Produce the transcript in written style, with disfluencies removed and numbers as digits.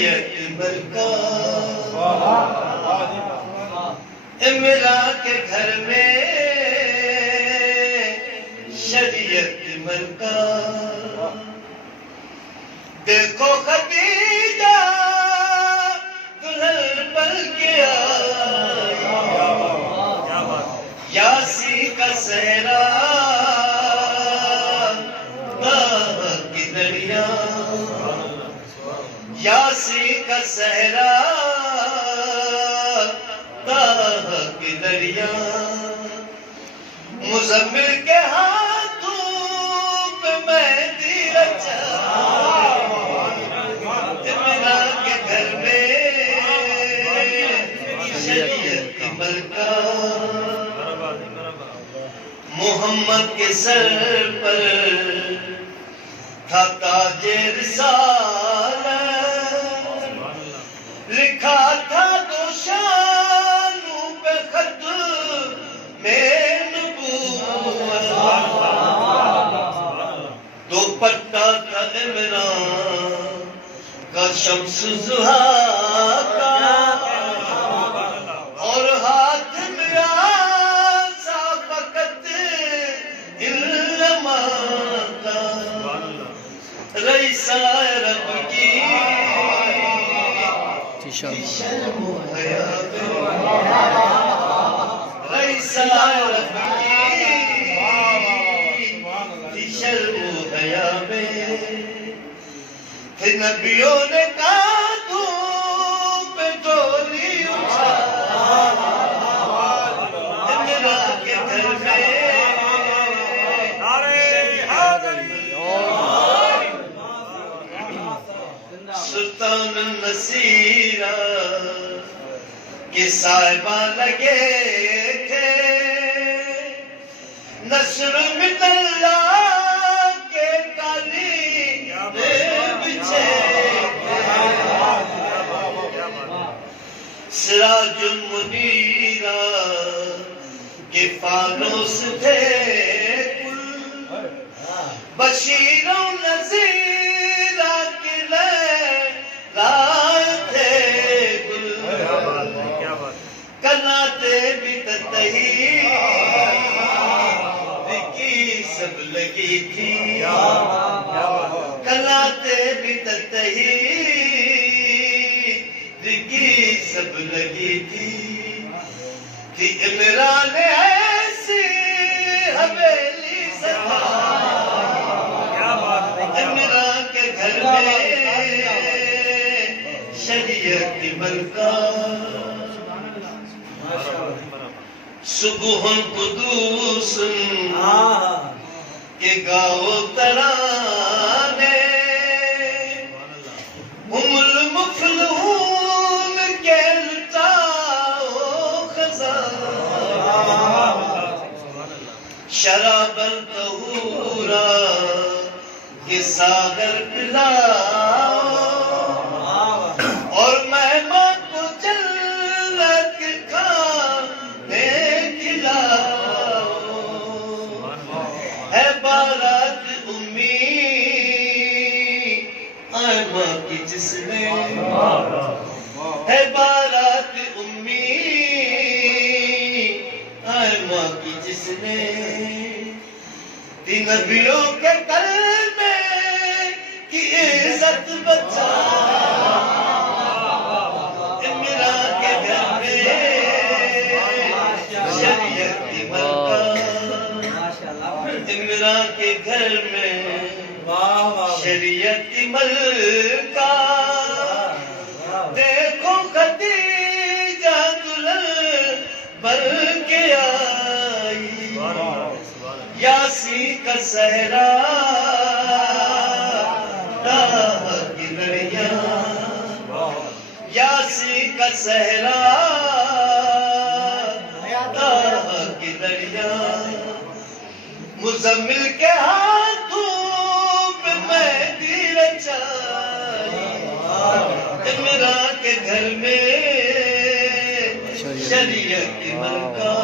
شریعت برکا عمران کے گھر میں شریعت برکا دیکھو خدیجہ دلہن بن کے آئی یاسی کا صحرا کی دریا یاسی کا صحرا کی دریا مزمل کے ہاتھوں پہ مہندی رچا عمران کے گھر میں شریعت کی برکا محمد کے سر پر تھا تاج رسالت لکھا تھا دو شانوں پہ خط میں نبوت دو پٹا تھا عمران کا شمس ضحیٰ کا اور ہاتھ میں آسا فقط علما کا رئیسہ رب کی شرم و حیا رئیسہ رب کی شرم و حیا میں پھر نبیوں نے کانھوں پہ ڈولی اٹھا عمران کے گھر میں سلطان النصیرہ کے صاحبہ لگے تھے نصر من اللہ کے قالی بچھے سراج المنیرہ کے فانوس تھے بشیر و نذیرہ کے رائے تھے گل کناتے بھی تتہی کی سب لگی تھی کناتے بھی تتہی کی سب لگی تھی عمران ایسی حویلی سجا عمران کے گھر میں شریعت کی برکا صبح قدوس کے گاؤ ترانے ہم المفلحون کے لٹاؤ خزانہ شراباً طہورا کے ساغر پلاؤ اور مہمان کو جنت کے کھانے کھلاؤ ہے بارات امی آئمہ کی جس نے ہے بارات امی آئمہ کی جس نے تین نبیوں کے کلمے کی عزت بچا عمران کے گھر میں شریعت کی برکا عمران کے گھر میں شریعت کی برکا دیکھو خدیجہ دلہن بن کے آئی یاسی کا صحرا کی دریا یاسی کا صحرا کی دریا مزمل کے ہاتھوں پہ مہندی رچائی عمران کے گھر میں شریعت کی برکا